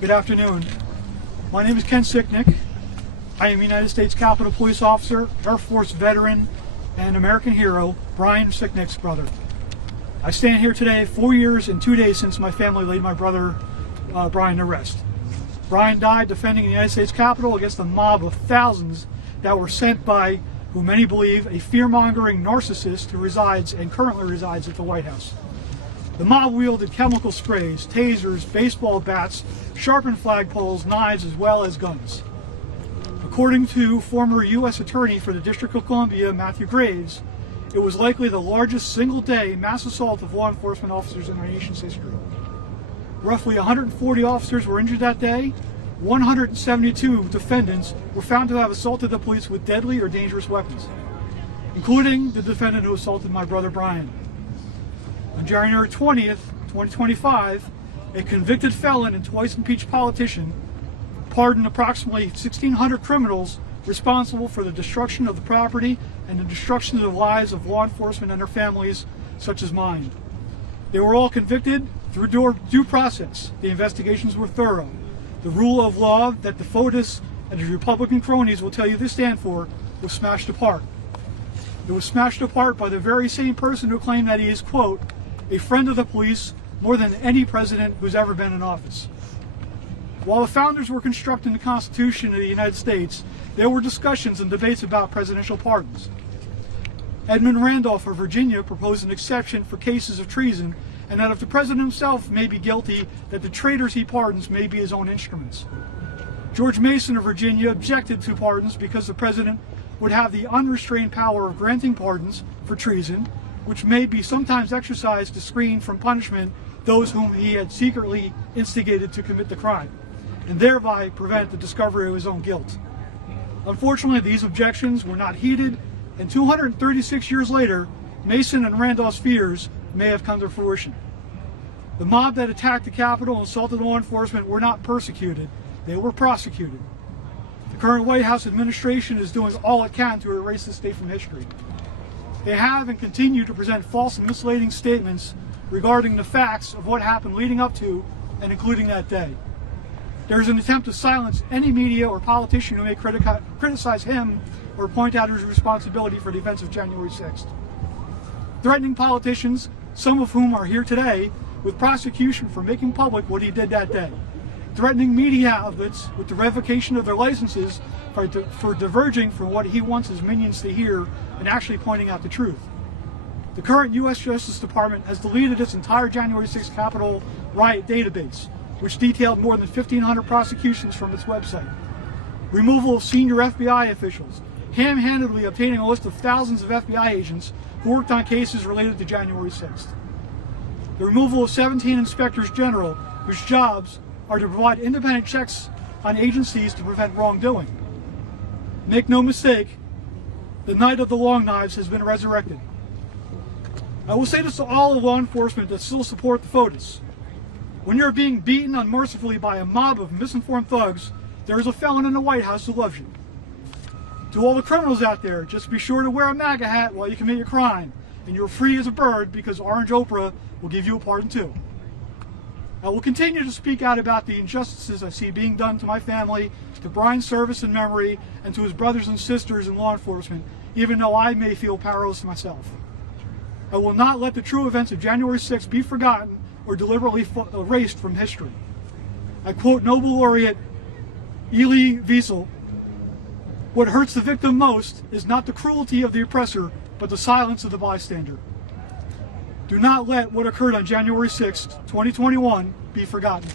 Good afternoon. My name is Ken Sicknick. I am United States Capitol Police Officer, Air Force veteran, and American hero, Brian Sicknick's brother. I stand here today 4 years and 2 days since my family laid my brother Brian to rest. Brian died defending the United States Capitol against a mob of thousands that were sent by, who many believe, a fear-mongering narcissist who resides and currently resides at the White House. The mob wielded chemical sprays, tasers, baseball bats, sharpened flagpoles, knives, as well as guns. According to former U.S. Attorney for the District of Columbia, Matthew Graves, it was likely the largest single-day mass assault of law enforcement officers in our nation's history. Roughly 140 officers were injured that day. 172 defendants were found to have assaulted the police with deadly or dangerous weapons, including the defendant who assaulted my brother Brian. On January 20th, 2025, a convicted felon and twice impeached politician pardoned approximately 1,600 criminals responsible for the destruction of the property and the destruction of the lives of law enforcement and their families, such as mine. They were all convicted through due process. The investigations were thorough. The rule of law that the FOTUS and the Republican cronies will tell you they stand for was smashed apart. It was smashed apart by the very same person who claimed that he is, quote, a friend of the police more than any president who's ever been in office. While the founders were constructing the Constitution of the United States, there were discussions and debates about presidential pardons. Edmund Randolph of Virginia proposed an exception for cases of treason, and that if the president himself may be guilty, that the traitors he pardons may be his own instruments. George Mason of Virginia objected to pardons because the president would have the unrestrained power of granting pardons for treason, which may be sometimes exercised to screen from punishment those whom he had secretly instigated to commit the crime, and thereby prevent the discovery of his own guilt. Unfortunately, these objections were not heeded, and 236 years later, Mason and Randolph's fears may have come to fruition. The mob that attacked the Capitol and assaulted law enforcement were not persecuted, they were prosecuted. The current White House administration is doing all it can to erase this day from history. They have and continue to present false and misleading statements regarding the facts of what happened leading up to and including that day. There is an attempt to silence any media or politician who may criticize him or point out his responsibility for the events of January 6th. Threatening politicians, some of whom are here today, with prosecution for making public what he did that day. Threatening media outlets with the revocation of their licenses for diverging from what he wants his minions to hear and actually pointing out the truth. The current U.S. Justice Department has deleted its entire January 6th Capitol riot database, which detailed more than 1,500 prosecutions from its website. Removal of senior FBI officials, ham-handedly obtaining a list of thousands of FBI agents who worked on cases related to January 6th. The removal of 17 inspectors general whose jobs are to provide independent checks on agencies to prevent wrongdoing. Make no mistake, the night of the long knives has been resurrected. I will say this to all law enforcement that still support the FOTUS. When you're being beaten unmercifully by a mob of misinformed thugs, there is a felon in the White House who loves you. To all the criminals out there, just be sure to wear a MAGA hat while you commit your crime, and you're free as a bird because Orange Oprah will give you a pardon too. I will continue to speak out about the injustices I see being done to my family, to Brian's service and memory, and to his brothers and sisters in law enforcement, even though I may feel powerless myself. I will not let the true events of January 6th be forgotten or deliberately erased from history. I quote Nobel laureate Elie Wiesel, "What hurts the victim most is not the cruelty of the oppressor, but the silence of the bystander." Do not let what occurred on January 6th, 2021 be forgotten.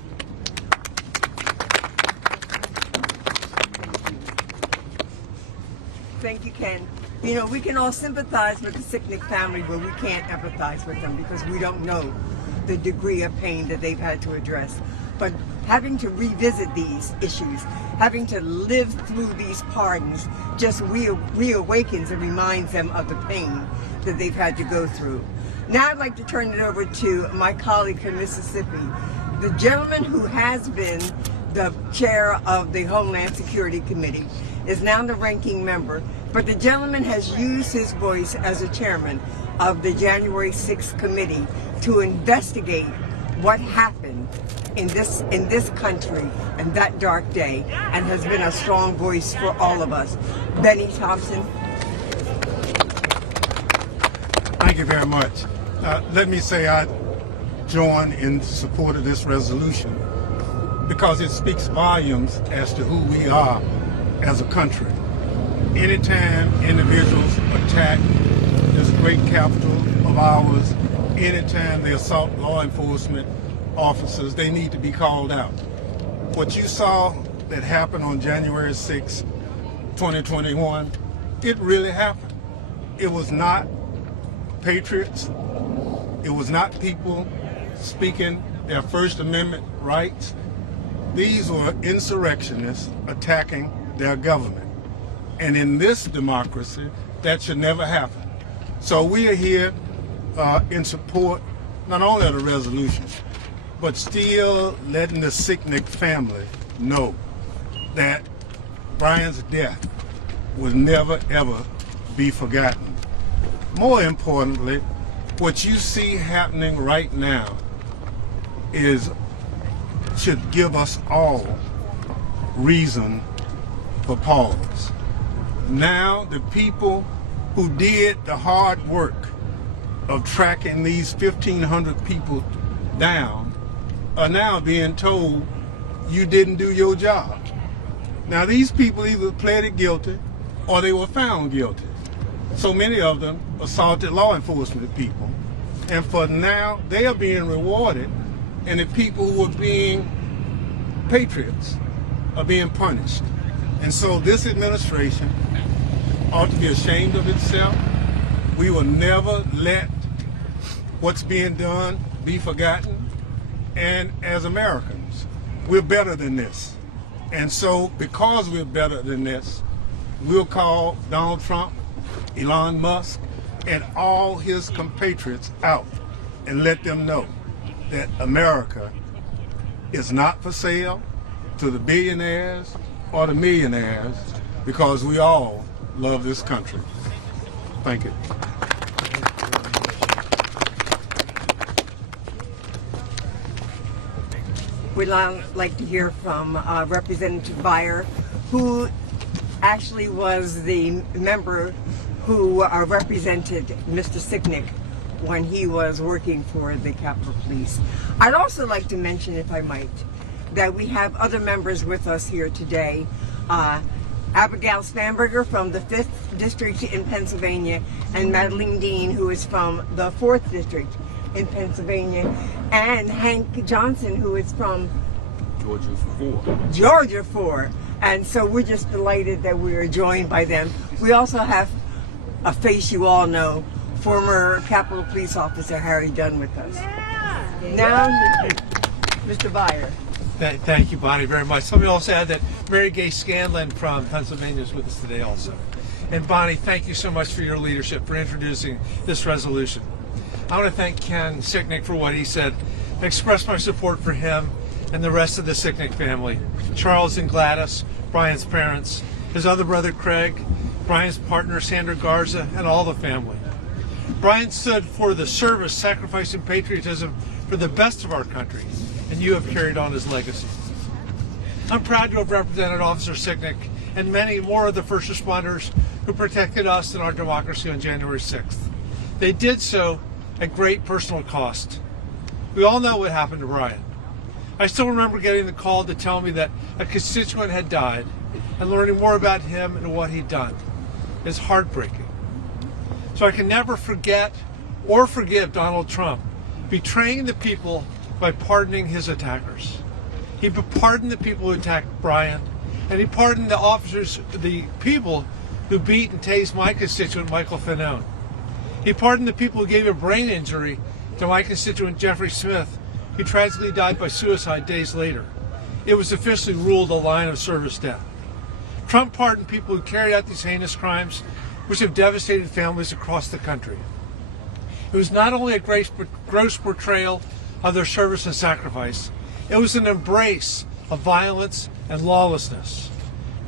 Thank you, Ken. You know, we can all sympathize with the Sicknick family, but we can't empathize with them because we don't know the degree of pain that they've had to address. But having to revisit these issues, having to live through these pardons, just reawakens and reminds them of the pain that they've had to go through. Now I'd like to turn it over to my colleague from Mississippi, the gentleman who has been the chair of the Homeland Security Committee, is now the ranking member, but the gentleman has used his voice as a chairman of the January 6th committee to investigate what happened in this country and that dark day, and has been a strong voice for all of us. Benny Thompson. Thank you very much. Let me say I join in support of this resolution because it speaks volumes as to who we are as a country. Anytime individuals attack this great capital of ours, anytime they assault law enforcement officers, they need to be called out. What you saw that happened on January 6, 2021, it really happened. It was not patriots. It was not people speaking their First Amendment rights. These were insurrectionists attacking their government. And in this democracy, that should never happen. So we are here in support not only of the resolution, but still letting the Sicknick family know that Brian's death will never, ever be forgotten. More importantly, what you see happening right now should give us all reason for pause. Now the people who did the hard work of tracking these 1,500 people down are now being told you didn't do your job. Now these people either pleaded guilty or they were found guilty. So many of them assaulted law enforcement people. And for now, they are being rewarded, and the people who are being patriots are being punished. And so this administration ought to be ashamed of itself. We will never let what's being done be forgotten. And as Americans, we're better than this. And so because we're better than this, we'll call Donald Trump, Elon Musk, and all his compatriots out and let them know that America is not for sale to the billionaires or the millionaires, because we all love this country. Thank you. We'd like to hear from Representative Beyer, who actually was the member who represented Mr. Sicknick when he was working for the Capitol Police. I'd also like to mention, if I might, that we have other members with us here today. Abigail Spanberger from the 5th District in Pennsylvania, and Madeline Dean, who is from the 4th District in Pennsylvania, and Hank Johnson, who is from Georgia 4. And so we're just delighted that we are joined by them. We also have a face you all know, former Capitol Police Officer Harry Dunn with us. Now, Mr. Beyer. Thank you, Bonnie, very much. Let me also add that Mary Gay Scanlon from Pennsylvania is with us today also. And Bonnie, thank you so much for your leadership, for introducing this resolution. I want to thank Ken Sicknick for what he said, express my support for him and the rest of the Sicknick family, Charles and Gladys, Brian's parents, his other brother Craig, Brian's partner Sandra Garza, and all the family. Brian stood for the service, sacrifice, and patriotism for the best of our country, and you have carried on his legacy. I'm proud to have represented Officer Sicknick and many more of the first responders who protected us and our democracy on January 6th. They did so at great personal cost. We all know what happened to Brian. I still remember getting the call to tell me that a constituent had died and learning more about him and what he'd done. It's heartbreaking. So I can never forget or forgive Donald Trump betraying the people by pardoning his attackers. He pardoned the people who attacked Brian, and he pardoned the officers, the people who beat and tased my constituent Michael Fanone. He pardoned the people who gave a brain injury to my constituent Jeffrey Smith, who tragically died by suicide days later. It was officially ruled a line of service death. Trump pardoned people who carried out these heinous crimes, which have devastated families across the country. It was not only a gross portrayal of their service and sacrifice, it was an embrace of violence and lawlessness.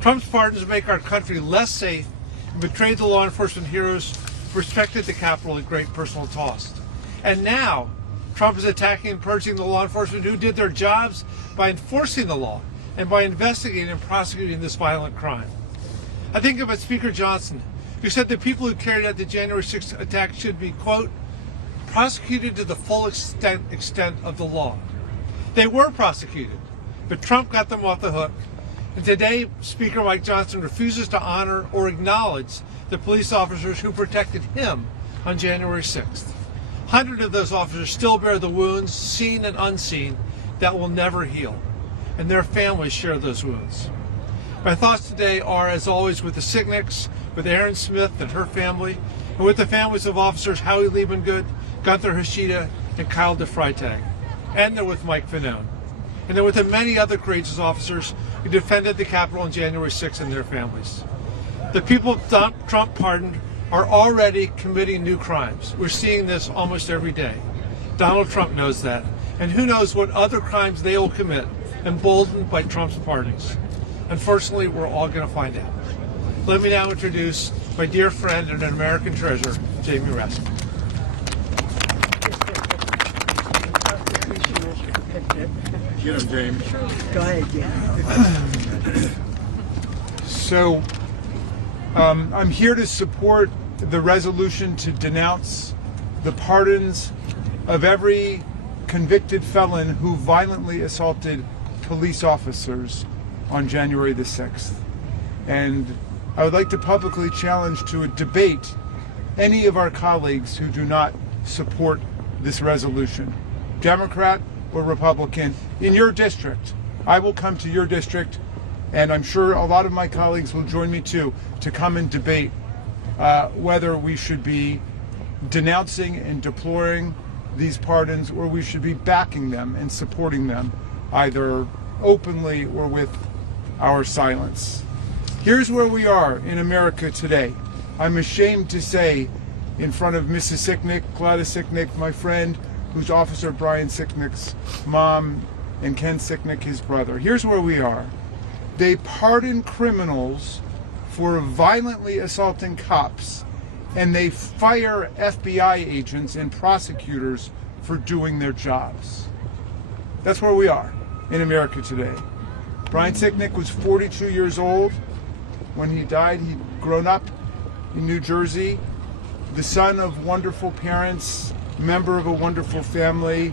Trump's pardons make our country less safe and betrayed the law enforcement heroes who respected the Capitol at great personal cost. And now, Trump is attacking and purging the law enforcement who did their jobs by enforcing the law and by investigating and prosecuting this violent crime. I think about Speaker Johnson, who said the people who carried out the January 6th attack should be, quote, prosecuted to the full extent of the law. They were prosecuted, but Trump got them off the hook. And today, Speaker Mike Johnson refuses to honor or acknowledge the police officers who protected him on January 6th. Hundreds of those officers still bear the wounds, seen and unseen, that will never heal. And their families share those wounds. My thoughts today are, as always, with the Sicknicks, with Erin Smith and her family, and with the families of officers Howie Liebengood, Gunther Hashida, and Kyle DeFreitag. And they're with Mike Fanone. And they're with the many other courageous officers who defended the Capitol on January 6th and their families. The people Trump pardoned are already committing new crimes. We're seeing this almost every day. Donald Trump knows that. And who knows what other crimes they will commit, emboldened by Trump's pardons. Unfortunately, we're all going to find out. Let me now introduce my dear friend and an American treasure, Jamie Raskin. Get him, James. Go ahead, Jim. So I'm here to support the resolution to denounce the pardons of every convicted felon who violently assaulted police officers on January the 6th. And I would like to publicly challenge to a debate any of our colleagues who do not support this resolution, Democrat or Republican, in your district. I will come to your district, and I'm sure a lot of my colleagues will join me too, to come and debate whether we should be denouncing and deploring these pardons, or we should be backing them and supporting them, either openly or with our silence. Here's where we are in America today. I'm ashamed to say, in front of Mrs. Sicknick, Gladys Sicknick, my friend, who's Officer Brian Sicknick's mom, and Ken Sicknick, his brother. Here's where we are. They pardon criminals for violently assaulting cops, and they fire FBI agents and prosecutors for doing their jobs. That's where we are in America today. Brian Sicknick was 42 years old when he died. He'd grown up in New Jersey, the son of wonderful parents, member of a wonderful family.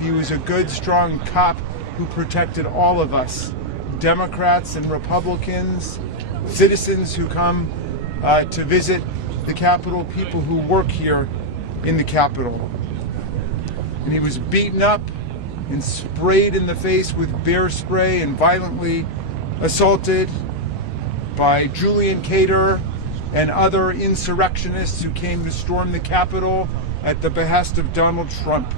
He was a good, strong cop who protected all of us, Democrats and Republicans, citizens who come to visit the Capitol, people who work here in the Capitol. And he was beaten up and sprayed in the face with bear spray and violently assaulted by Julian Cater and other insurrectionists who came to storm the Capitol at the behest of Donald Trump.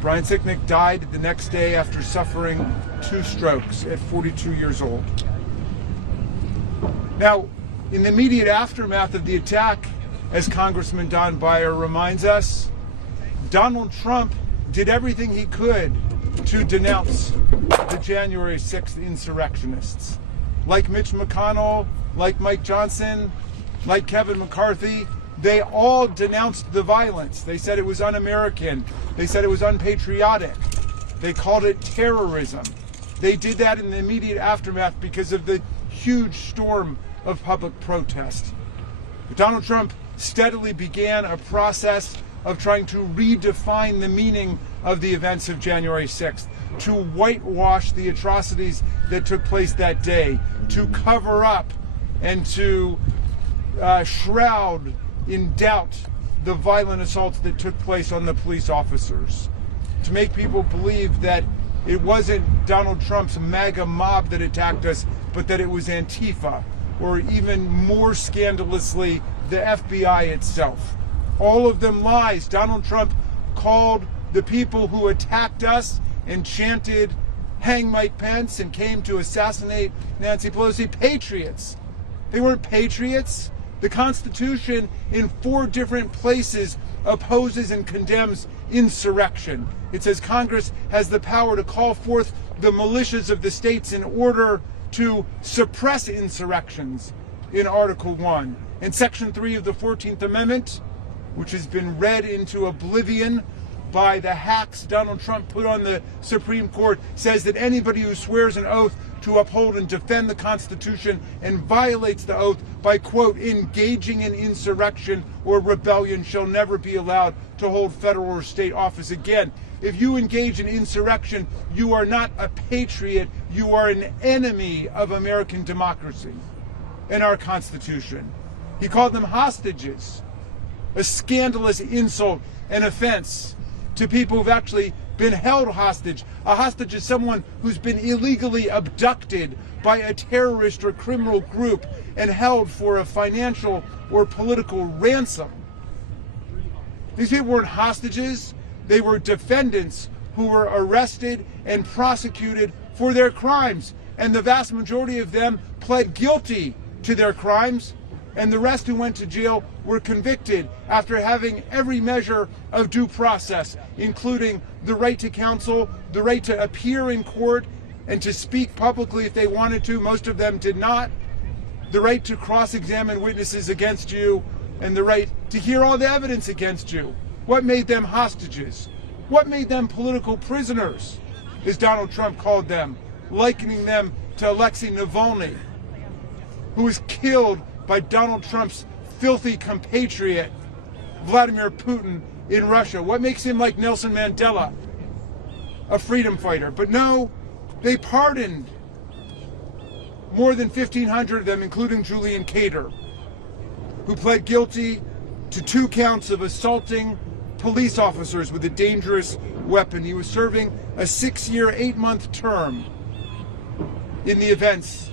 Brian Sicknick died the next day after suffering 2 strokes at 42 years old. Now, in the immediate aftermath of the attack, as Congressman Don Beyer reminds us, Donald Trump did everything he could to denounce the January 6th insurrectionists. Like Mitch McConnell, like Mike Johnson, like Kevin McCarthy, they all denounced the violence. They said it was un-American. They said it was unpatriotic. They called it terrorism. They did that in the immediate aftermath because of the huge storm of public protest. But Donald Trump steadily began a process of trying to redefine the meaning of the events of January 6th, to whitewash the atrocities that took place that day, to cover up and to shroud in doubt the violent assaults that took place on the police officers, to make people believe that it wasn't Donald Trump's MAGA mob that attacked us, but that it was Antifa, or even more scandalously, the FBI itself. All of them lies. Donald Trump called the people who attacked us and chanted, "Hang Mike Pence," and came to assassinate Nancy Pelosi, patriots. They weren't patriots. The Constitution, in 4 different places, opposes and condemns insurrection. It says Congress has the power to call forth the militias of the states in order to suppress insurrections in Article 1. And Section 3 of the 14th Amendment which has been read into oblivion by the hacks Donald Trump put on the Supreme Court, says that anybody who swears an oath to uphold and defend the Constitution and violates the oath by, quote, engaging in insurrection or rebellion shall never be allowed to hold federal or state office again. If you engage in insurrection, you are not a patriot, you are an enemy of American democracy and our Constitution. He called them hostages, a scandalous insult and offense to people who've actually been held hostage. A hostage is someone who's been illegally abducted by a terrorist or criminal group and held for a financial or political ransom. These people weren't hostages, they were defendants who were arrested and prosecuted for their crimes. And the vast majority of them pled guilty to their crimes, and the rest who went to jail were convicted after having every measure of due process, including the right to counsel, the right to appear in court and to speak publicly if they wanted to. Most of them did not. The right to cross-examine witnesses against you, and the right to hear all the evidence against you. What made them hostages? What made them political prisoners, as Donald Trump called them, likening them to Alexei Navalny, who was killed by Donald Trump's filthy compatriot, Vladimir Putin, in Russia? What makes him like Nelson Mandela, a freedom fighter? But no, they pardoned more than 1,500 of them, including Julian Cater, who pled guilty to 2 counts of assaulting police officers with a dangerous weapon. He was serving a 6-year, 8-month term in the events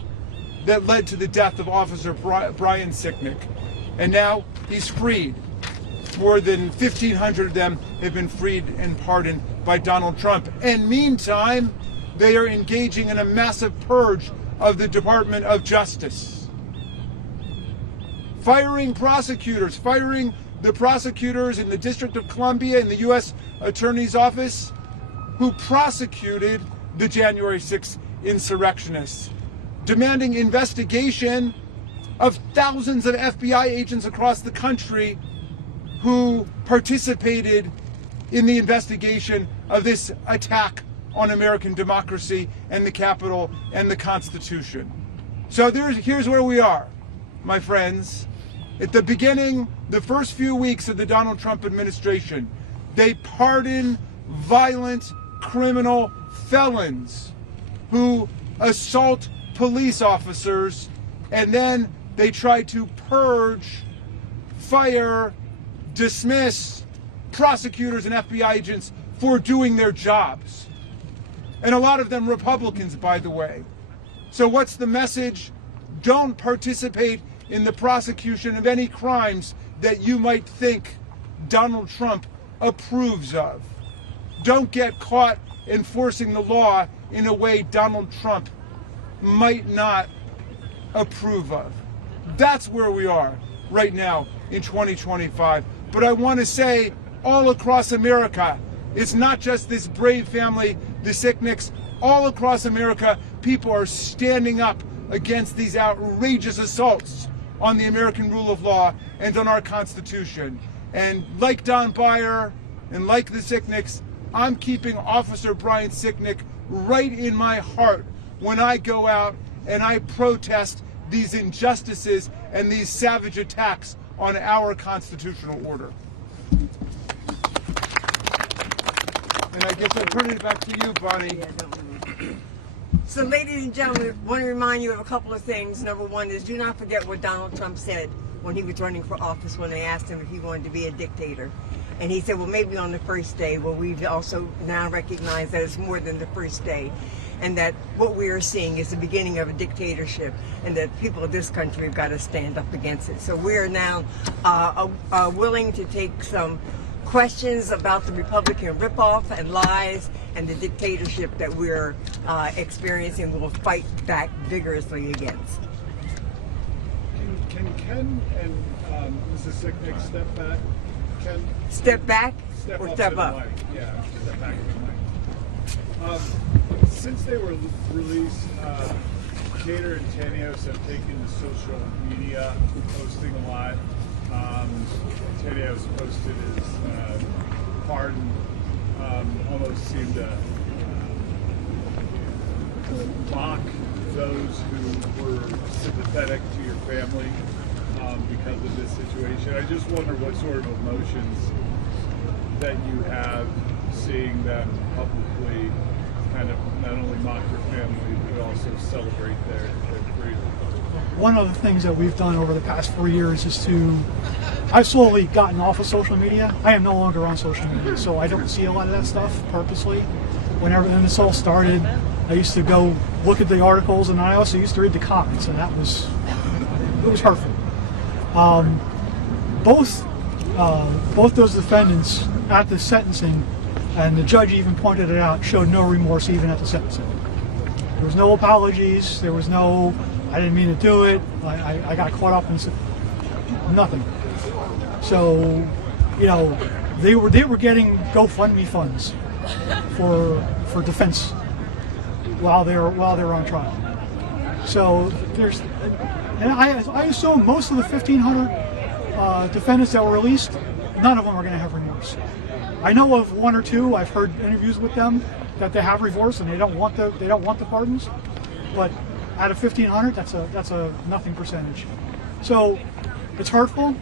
that led to the death of Officer Brian Sicknick. And now he's freed. More than 1,500 of them have been freed and pardoned by Donald Trump. And meantime, they are engaging in a massive purge of the Department of Justice. Firing prosecutors, firing the prosecutors in the District of Columbia in the U.S. Attorney's Office who prosecuted the January 6th insurrectionists, demanding investigation of thousands of FBI agents across the country who participated in the investigation of this attack on American democracy and the Capitol and the Constitution. So here's where we are, my friends. At the beginning, the first few weeks of the Donald Trump administration, they pardon violent criminal felons who assault police officers, and then they try to purge, fire, dismiss prosecutors and FBI agents for doing their jobs. And a lot of them Republicans, by the way. So what's the message? Don't participate in the prosecution of any crimes that you might think Donald Trump approves of. Don't get caught enforcing the law in a way Donald Trump might not approve of. That's where we are right now in 2025. But I want to say all across America, it's not just this brave family, the Sicknicks. All across America, people are standing up against these outrageous assaults on the American rule of law and on our Constitution. And like Don Beyer and like the Sicknicks, I'm keeping Officer Brian Sicknick right in my heart when I go out and I protest these injustices and these savage attacks on our constitutional order. And I guess I'll turn it back to you, Bonnie. So, ladies and gentlemen, I want to remind you of a couple of things. Number one is, do not forget what Donald Trump said when he was running for office, when they asked him if he wanted to be a dictator. And he said, well, maybe on the first day. Well, we've also now recognized that it's more than the first day, and that what we are seeing is the beginning of a dictatorship, and that people of this country have got to stand up against it. So we are now willing to take some questions about the Republican ripoff and lies and the dictatorship that we're experiencing. We'll fight back vigorously against. Can Ken and Mrs. Sicknick step back? Ken, Step back or up step to the up? mic. Yeah, step back to the mic. Since they were released, Cater and Tanios have taken to social media, posting a lot. Tanneos posted his pardon almost seemed to mock those who were sympathetic to your family because of this situation. I just wonder what sort of emotions that you have seeing them publicly kind of not only mock your family but also celebrate their freedom. One of the things that we've done over the past 4 years is I've slowly gotten off of social media. I am no longer on social media, so I don't see a lot of that stuff purposely. When this all started, I used to go look at the articles, and I also used to read the comments, and it was hurtful. Both those defendants at the sentencing, and the judge even pointed it out, showed no remorse even at the sentencing. There was no apologies. There was no, I didn't mean to do it. I got caught up in nothing. So, you know, they were getting GoFundMe funds for defense while they're on trial. So and I assume most of the 1,500 defendants that were released, none of them are going to have remorse. I know of one or two. I've heard interviews with them that they have remorse and they don't want the pardons. But out of 1,500, that's a nothing percentage. So it's hurtful.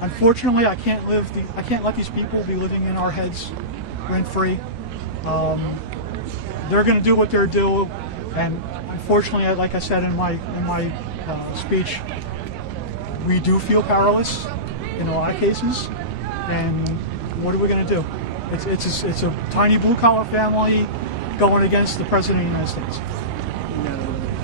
Unfortunately, I can't let these people be living in our heads rent free. They're going to do what they're doing, and unfortunately, like I said in my speech, we do feel powerless in a lot of cases. And what are we going to do? It's a tiny blue collar family going against the President of the United States.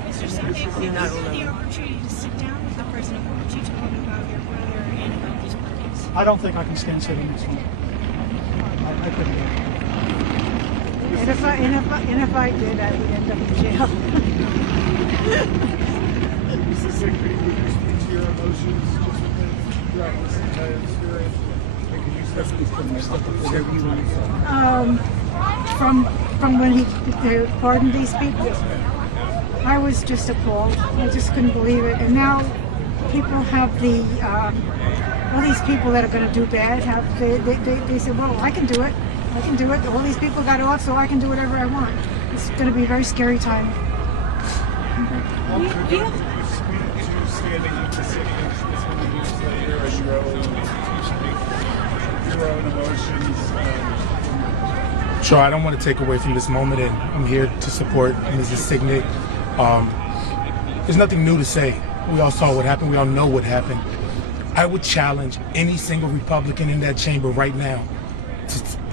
Mr. Sicknick, You're not if alone. the opportunity to sit down with the president, what would you tell him about your brother and about these pardons? I don't think I can stand sitting next to him. I couldn't do it. And if I did, I would end up in jail. Mr. Sicknick, would you speak to your emotions just throughout this entire experience? And can you speak whatever you want to say? From when he pardoned these people, I was just appalled. I just couldn't believe it. And now people have all these people that are going to do bad they say, well, I can do it. I can do it. All these people got off, so I can do whatever I want. It's going to be a very scary time. How productive you speak to standing with the city as many years later and your own emotions? Sure, I don't want to take away from this moment, and I'm here to support Mrs. Sicknick. There's nothing new to say. We all saw what happened. We all know what happened. I would challenge any single Republican in that chamber right now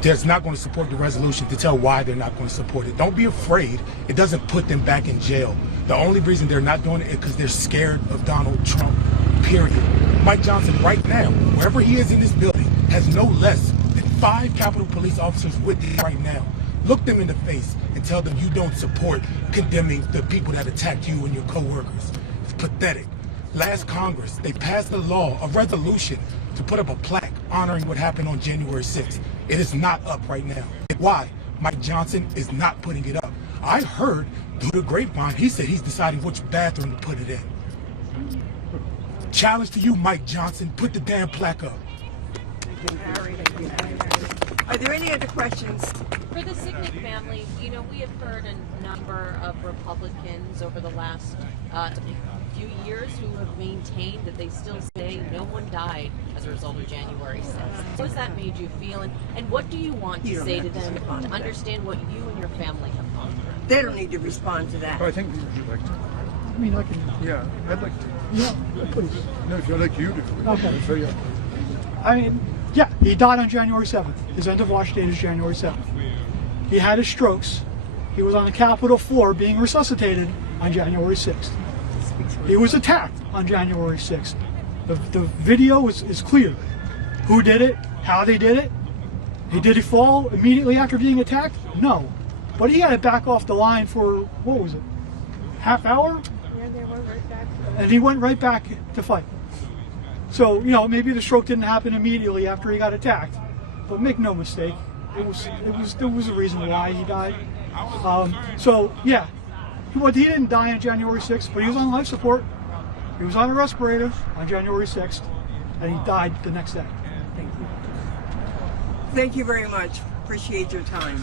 that's not going to support the resolution to tell why they're not going to support it. Don't be afraid. It doesn't put them back in jail. The only reason they're not doing it is because they're scared of Donald Trump, period. Mike Johnson right now, wherever he is in this building, has no less than 5 Capitol Police officers with him right now. Look them in the face and tell them you don't support condemning the people that attacked you and your co-workers. It's pathetic. Last Congress, they passed a law, a resolution, to put up a plaque honoring what happened on January 6th. It is not up right now. Why? Mike Johnson is not putting it up. I heard through the grapevine, he said he's deciding which bathroom to put it in. Challenge to you, Mike Johnson, put the damn plaque up. Are there any other questions? For the Sicknick family, you know, we have heard a number of Republicans over the last few years who have maintained that they still say no one died as a result of January 6th. How has that made you feel, and what do you want to say to them to understand what you and your family have gone through? They don't need to respond to that. I think you'd like to. I mean, I can. Yeah, I'd like to. Yeah, please. No, if you'd like you to. Okay. So, yeah. I mean, yeah, he died on January 7th. His end of watch date is January 7th. He had his strokes. He was on the Capitol floor being resuscitated on January 6th. He was attacked on January 6th. The video is clear. Who did it? How they did it? Did he fall immediately after being attacked? No. But he had to back off the line for, what was it, half hour? Yeah, they went right back. And he went right back to fight. So, you know, maybe the stroke didn't happen immediately after he got attacked. But make no mistake, there was a reason why he died. So, yeah, he didn't die on January 6th, but he was on life support. He was on a respirator on January 6th. and he died the next day. Thank you. Thank you very much. Appreciate your time.